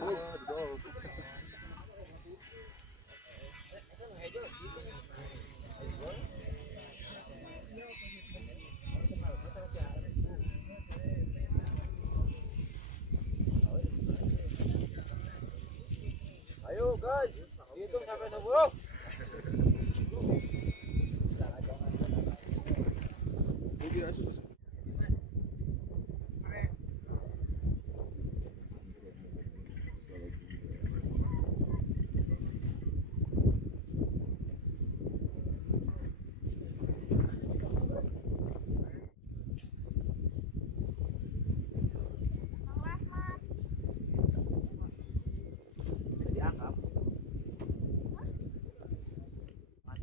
Ayo guys, hitung sampai 10.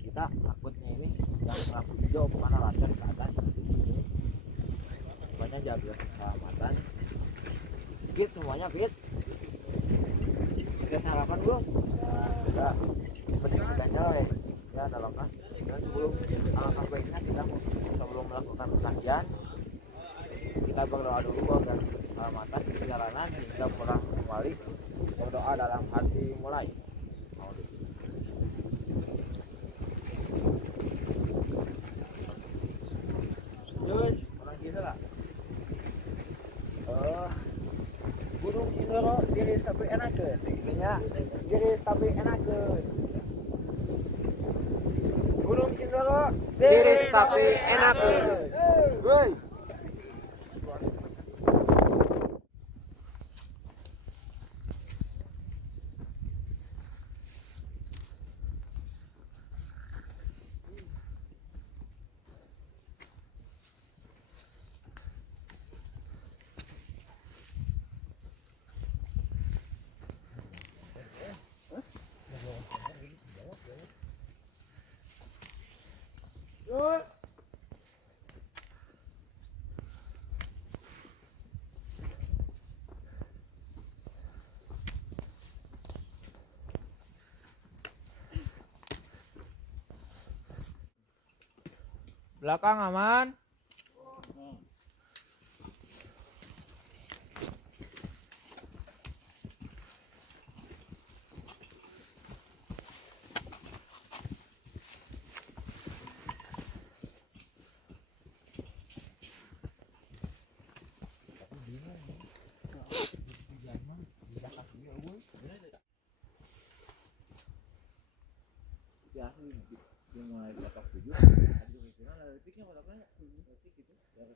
Kita takutnya ini yang lampu hijau mana lancar ke atas banyak jaga keselamatan fit semuanya fit kita sarapan belum udah penting kita ya dalam kan dan sebelum alangkah baiknya kita sebelum melakukan pendakian kita berdoa dulu agar keselamatan di perjalanan hingga pulang kembali berdoa dalam hati mulai. Orang kita lah. Gunung Sindoro diris tapi enakeun, intinya diris tapi enakeun. Gunung Sindoro diris tapi enakeun. Woi. Belakang aman. Mulai dapat 7 ada misalnya detiknya berapa detik gitu hati enggak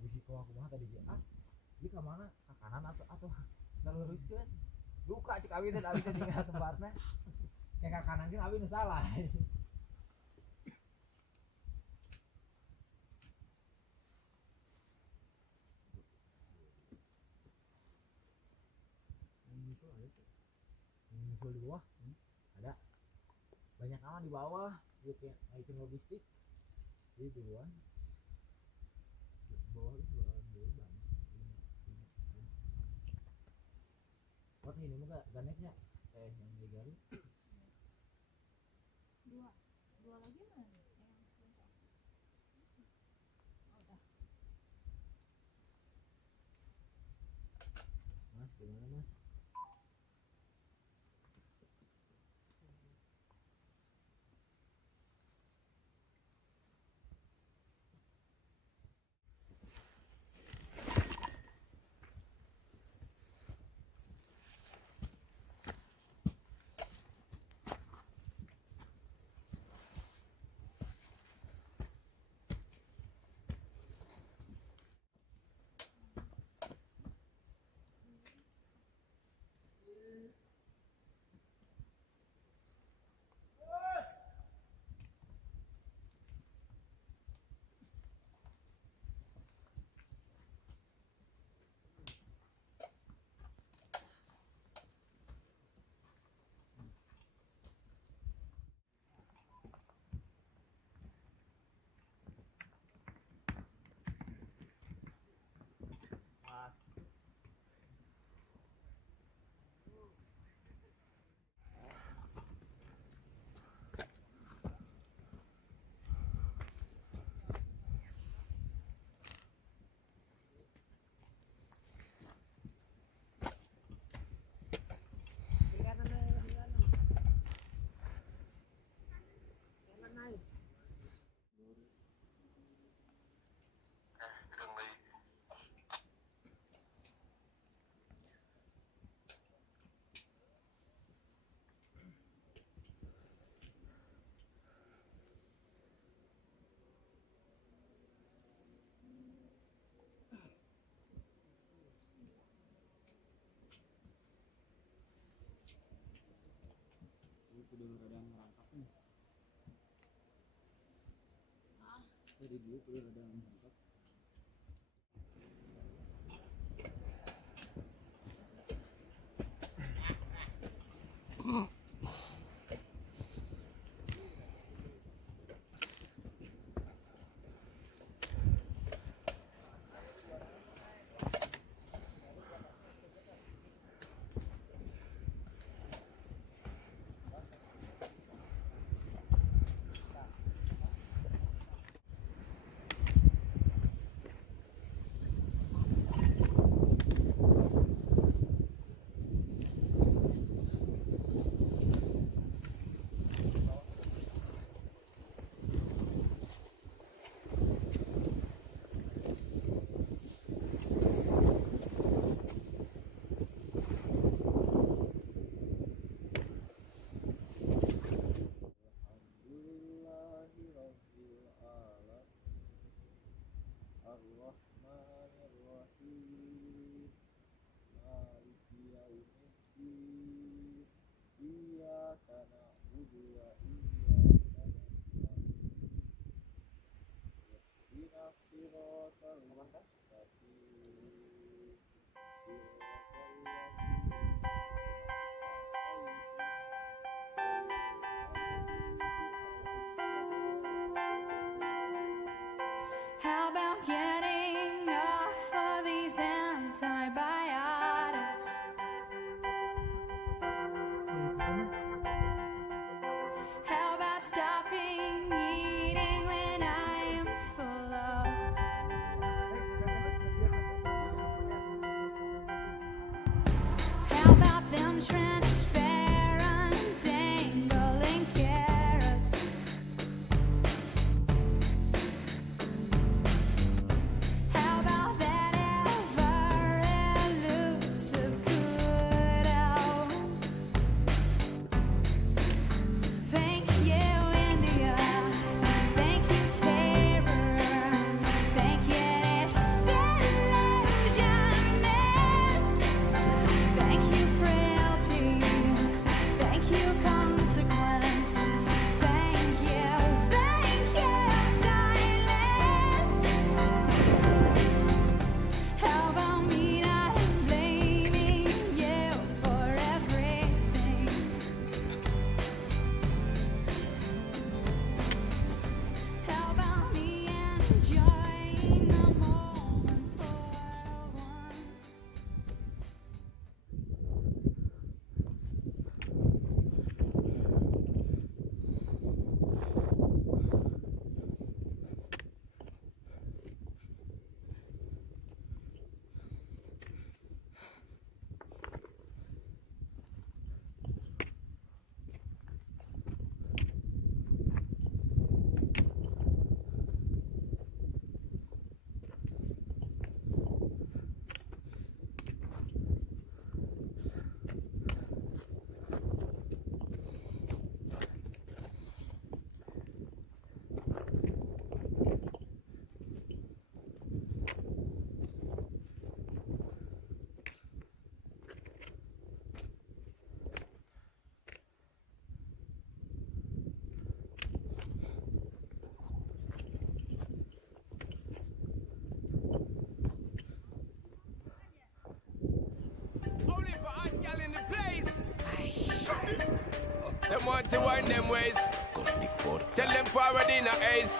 bisa kau aku mah tadi dia di ke mana ke kanan atau lurus kan luka cek abi teh abi teh tinggal tempatnya kayak ke kanan kan abi nu salah di bawah ada banyak aman di bawah gitu naikin logistik di bawah itu banyak oh ini enggak ganeknya yang di Garut dua lagi mana mas gimana mas How about getting off of these antibiotics? How about stopping eating when I am full of? How about them transparent dangling carrots? How about that ever elusive good out? Thank you, India. Thank you, terror. Thank you, disillusionment. Thank you, frailty. Thank you, consequence. Thank you, silence. How about me not blaming you for everything? How about me enjoying the moment for once? Only for us, gal in the place. Them want to wind them ways. Tell them forward in a ace.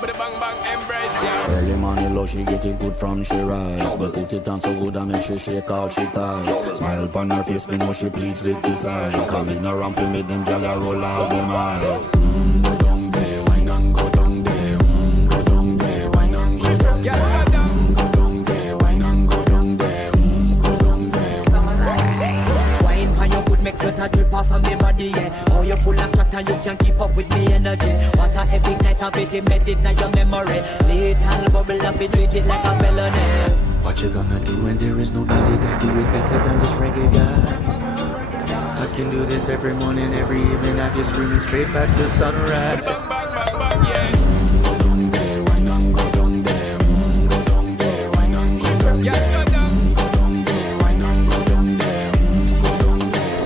But the bang bang embrace, yeah. Early morning low, she get it good from she rise. But put it on so good and make she shake all she ties. Smile upon her face, me know she pleased with this eyes. Coming around to make them gyal a roll out them eyes. Go down there, wine and go down there. Go down there, wine and go down there. Go down there, wine and go down there. Go down there. Wine for your good makes sweat a drip off of me body, yeah. Oh, you're full of chat and you can keep up with me energy. What a epic night of it, made it now your memory. Little bubble up, it treat it like a felony. What you gonna do when there is nobody that do it better than this reggae guy? I can do this every morning, every evening. Have you screaming straight back to sunrise. Bang bang bang bang, yeah. Go down there, wine and go down there. Go down there, wine and go down Yeah, there. go down. Go down there, wine and go down there. Go down there.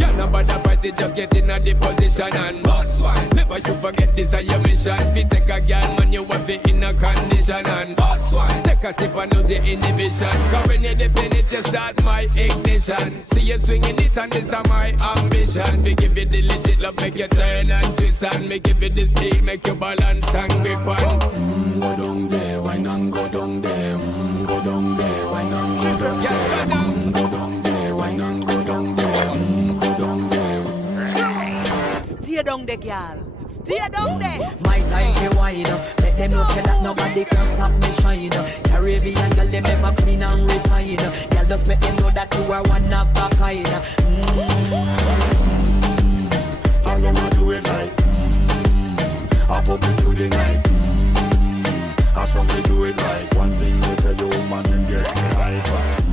Yeah, nobody fight it, just get in a the position and boss one. Never never should forget this is your mission. If you take a girl, man, you have it in a condition. And boss one, take a sip and lose the inhibition. Cause when you dip in it, you start my ignition. See you swinging it and this is my ambition. We give you the legit love, make you turn and twist. And me give you the speed, make you balance and grip on. Go down there, wine and go down there. Go down there, wine and go down there. Go down there, wine and go down there. Go down there. Stay down there, girl. Stay down there. My time to wine up. Let them know say that nobody can stop me shine. Caribbean girl, they never clean and refine. Girl, just make them know that you are one of a kind. I'm gonna do it like I pop it through the night. I saw me do it like one thing to tell you, man, and get me hyper.